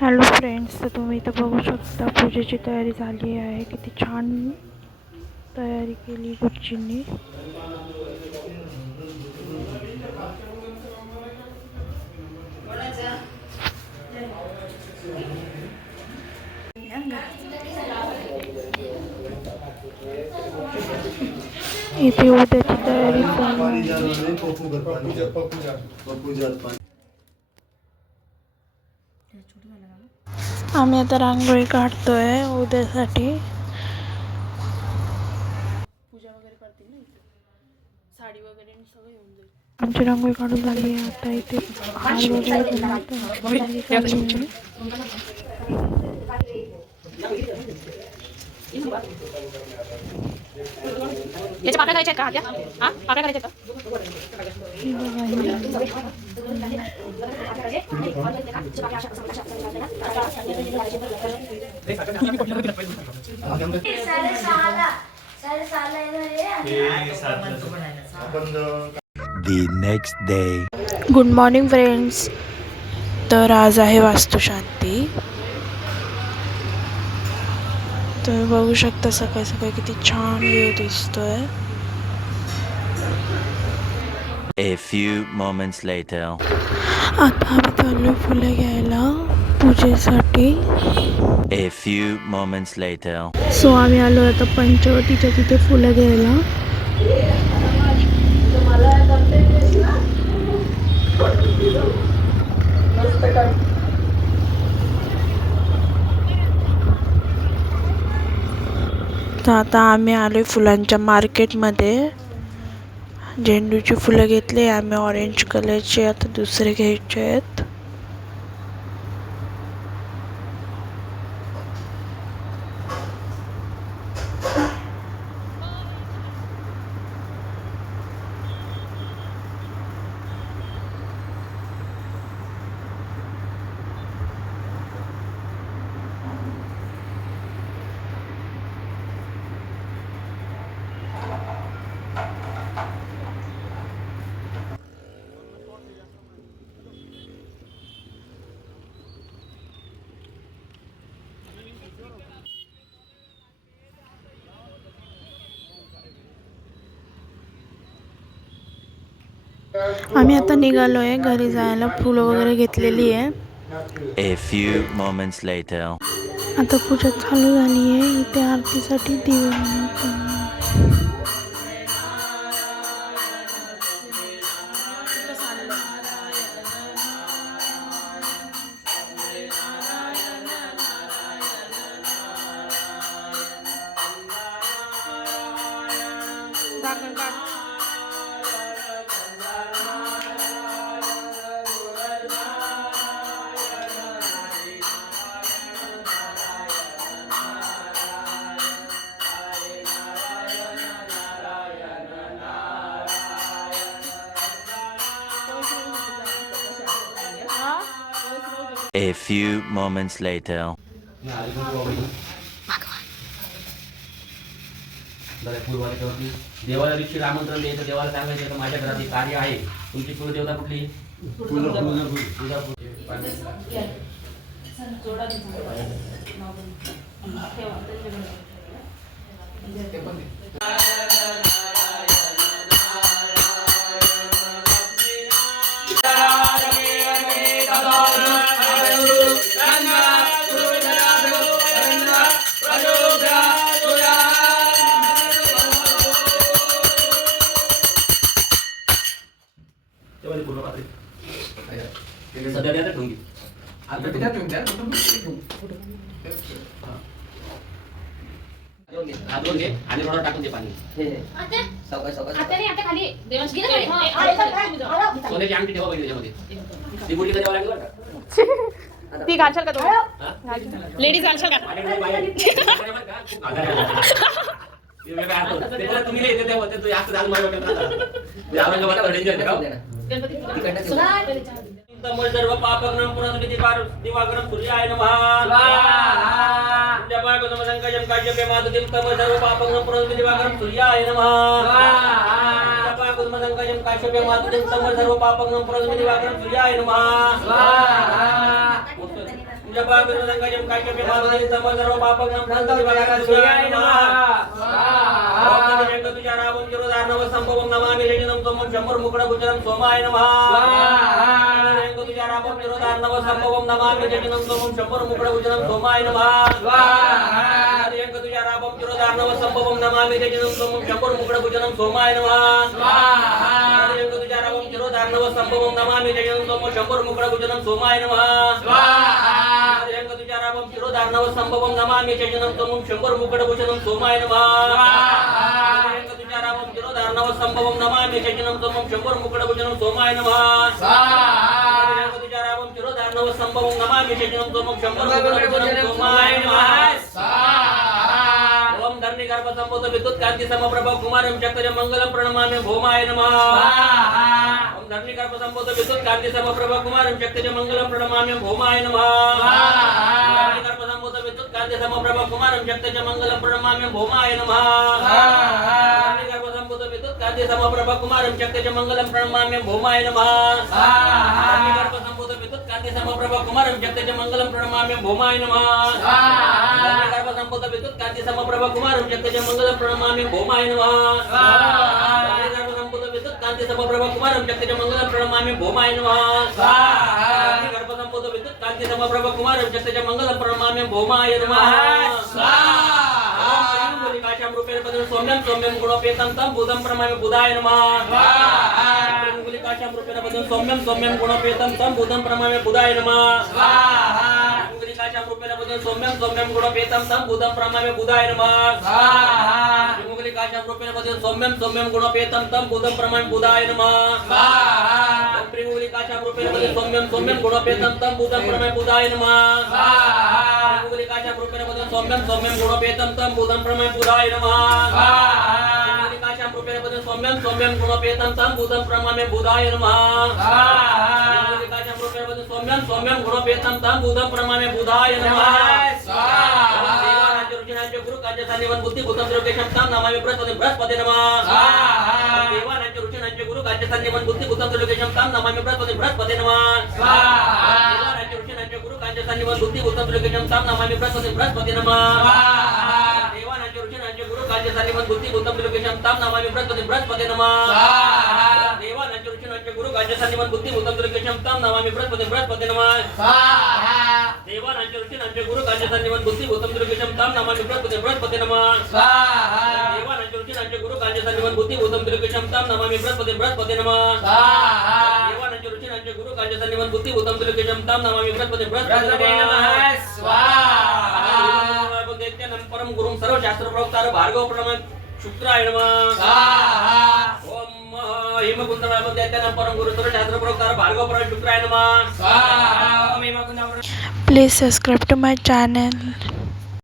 Hello friends, तर तुम्ही इथं बघू शकता पूजेची तयारी झाली आहे. किती छान तयारी केली गुरुजींनी. इथे उद्याची तयारी चालू आहे. आम्ही आता रांगोळी काढतोय उद्यासाठी. पूजा वगैरे करतील ना इथे. साडी वगैरे सगळं येऊन जाईल. आमची रांगोळी काढून झाली आहे. आता इथे हार वगैरे चालली आहे. याच्या पाकळ्या करायच्या आहेत का आद्या? हा, पाकळ्या करायच्या आहेत The next day. Good morning friends. तर आज आहे वास्तुशांती. तर बघू शकता सकाळी सकाळी किती छान व्ह्यू दिसतोय. A few moments later. आता आम्ही चाललोय फुलं घ्यायला पूजेसाठी. A few moments later. So आम्ही आलो आता पंचवटीच्या तिथे फुलं घ्यायला. तर आता आम्ही आलोय फुलांच्या मार्केटमध्ये. झेंडूची फुलं घेतली आम्ही, ऑरेंज कलरचे. आता दुसरे घ्यायचे आहेत. आम्ही आता निघालोय घरी जायला. फुलं वगैरे घेतलेली आहे. A few moments later. आता पूजा चालू झाली आहे. इथे आरतीसाठी दिवे A few moments later. देवाला दिवशी आमंत्रण द्यायचं. देवाला सांगायचं तर माझ्या घरात कार्य आहे. तुमची कुलदेवता कुठली? सध्या द्या ठेवून घे. आता द्या ठेवून द्या. हात धुवून घे आणि थोडं टाकून दे पाणी. सोन्याची अंगठी ठेवा पाहिजे त्याच्यामध्ये. ती बुडली तर द्यावं लागेल बरं का? ती घालशाल का तुम्ही? लेडीज घालशाल का? तुम्ही सर्व पापग्रम दिवाकरम सूर्याय नमः. जपागुतम संकजम काश्यपे मातुतिम तम सर्व पापग्रम दिवाकरम सूर्याय नमः. जपागुतम संकजम काश्यपे मातुतिम तम सर्व पापग्रम दिवाकरम सूर्याय नमः. जपा गुरुसंगजम काश्यपे माधुरी तमोदरो पापग्नं प्रंतति भगवान सूर्याय नमः स्वाहा ओम जंग तुझ्या रावण चिरोदार्णव संभवं नमामि लेजिनं तमं शंभर मुकड भुजनं सोमाय नमः स्वाहा जंग तुझ्या रावण चिरोदार्णव संभवं नमामि लेजिनं तमं शंभर मुकड भुजनं सोमाय नमः स्वाहा जंग तुझ्या रावण चिरोदार्णव संभवं नमामि लेजिनं तमं शंभर मुकड भुजनं सोमाय नमः स्वाहा जंग तुझ्या रावण चिरोदार्णव संभवं नमामि लेजिनं तमं शंभर मुकड भुजनं सोमाय नमः स्वाहा जंग तुझ्या रावण चिरोदार्णव संभवं नमामि लेजिनं तमं शंभर मुकड भुजनं सोमाय नमः स्वाहा तुझ्या रावण चिरोदार्णव संभवं नमामि लेजिनं तमं शंभर मुकड भुजनं सोमाय नमः स्वाहा तुझ्या रावण चिरोदार्णव संभवं नमामि लेजिनं तमं शंभर मुकड भुजनं सोमाय नमः स्वाहा ओम धरणी गर्भ संभूत विद्युत कांति समप्रभ कुमारं चक्रज मंगलम प्रणमामि भौमाय नमः स्वाहा ओम धरणी गर्भ संभूत विद्युत कांति समप्रभ कुमारं चक्रज मंगलम प्रणमामि भौमाय नमः स्वाहा धरणी गर्भ संभूत विद्युत कांति समप्रभ कुमारं चक्रज मंगलम प्रणमामि भौमाय नमः स्वाहा धरणी गर्भ संभूत विद्युत कांति समप्रभ कुमारं चक्रज मंगलम प्रणमामि भौमाय नमः स्वाहा धरणी गर्भ संभूत विद्युत कांति समप्रभ कुमारं चक्रज मंगलम प्रणमामि भौमाय नमः स्वाहा धरणी गर्भ संभूत विद्युत कांति समप्रभ कुमारं चक्रज मंगलम प्रणमामि भौमाय नमः स्वाहा धरणी गर्भ संभूत विद्युत कांति समप्रभ कुमारं चक्रज मंगलम प्रणमामि भौमाय नमः स्वाहा धरणी गर्भ संभूत विद्युत कांति समप्रभ कुमारं चक्रज मंगलम प्रणमामि भौमाय नमः स्वाहा ओम गुलिकाशं रूपेण पदं सौम्यं सौम्यं गुणोपेतं तं बुधं प्रणमामि बुधाय नमः स्वाहा गुलिकाशं रूपेण पदं सौम्यं सौम्यं गुणोपेतं तं बुधं प्रणमामि बुधाय नमः स्वाहा गुलिकाशं रूपेण पदं सौम्यं सौम्यं गुणोपेतं तं बुधं प्रणमामि बुधाय नमः स्वाहा गुलिकाशं रूपेण पदं सौम्यं सौम्यं गुणोपेतं तं बुधं प्रणमामि बुधाय नमः स्वाहा गुलिकाशं रूपेण पदं सौम्यं सौम्यं गुणोपेतं तं बुधं प्रणमामि बुधाय नमः स्वाहा गुलिकाशं रूपेण पदं सौम्यं सौम्यं गुणोपेतं तं बुधं प्रणमामि बुधाय नमः स्वाहा गुलिकाशं रूपेण पदं सौम्यं सौम्यं गुणोपेतं तं बुधं प्रणमामि बुधाय नमः स्वाहा गुलिकाशं रूपेण पदं सौम्यं सौम्यं गुणोपेतं तं बुधं प्रणमामि बुधाय नमः स्वाहा देवानांचे ऋषीनांचे गुरु कांचे सानिवन बुद्धी भूतं द्रव्येशं तं नमामि बृहस्पति नमः स्वाहा देवानांचे ऋषीनांचे गुरु कांचे सानिवन बुद्धी भूतं द्रव्येशं तं नमामि बृहस्पति नमः स्वाहा देवानांचे ऋषीनांचे गुरु कांचे सानिवन बुद्धी भूतं द्रव्येशं तं नमामि बृहस्पति नमः स्वाहा देवानांचे ऋषीनांचे गुरु कांचे सानिवन बुद्धी भूतं द्रव्येशं तं नमामि बृहस्पति नमः स्वाहा देवानांचे ऋषीनांचे गुरु कांचे सानिवन बुद्धी भूतं द्रव्येशं तं नमामि बृहस्पति नमः स्वाहा देवानांचे ऋषीनांचे गुरु कांचे सानिवन बुद्धी भूतं द्रव्येशं तं नमामि बृहस्पति नमः स्वाहा देवानांचे ऋषीनांचे गुरु कांचे सानिवन बुद्धी भूतं द्रव्येशं तं नमामि बृहस्पति नमः स्वाहा देवानांचे ऋषीनांचे गुरु कांचे सानिवन बुद्धी भूतं द्रव्येशं तं नमामि बृहस्पति नमः स्वाहा दैत्यनं परम गुरुं सर्व शास्त्र प्रोक्तार भार्गव प्रणमामि शुक्राय नमः स्वाहा ओम हिमकुंडलाय दैत्यनं परम गुरु सर्व शास्त्र प्रोक्तार भार्गव प्रणमामि शुक्राय नमः स्वाहा ओम हिमकुंडलाय Please subscribe to my channel.